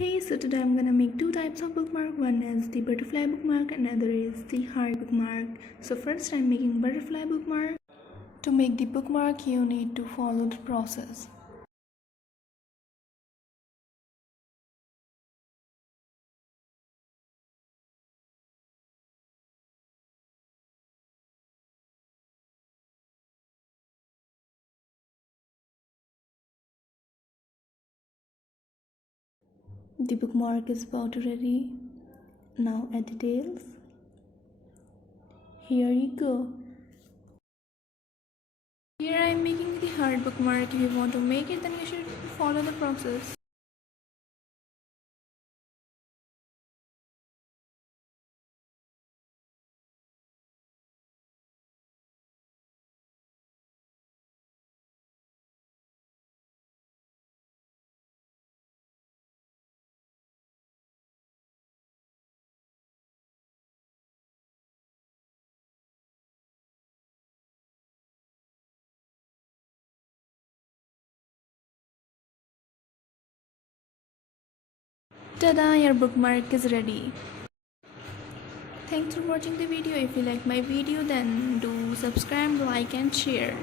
Hey, so today I'm gonna make two types of bookmark. One is the butterfly bookmark and another is the heart bookmark. So first I'm making butterfly bookmark. To make the bookmark you need to follow the process. The bookmark is about ready. Now add details. Here you go. Here I am making the heart bookmark. If you want to make it, then you should follow the process. Tada! Your bookmark is ready. Thanks for watching the video. If you like my video, then do subscribe, like and share.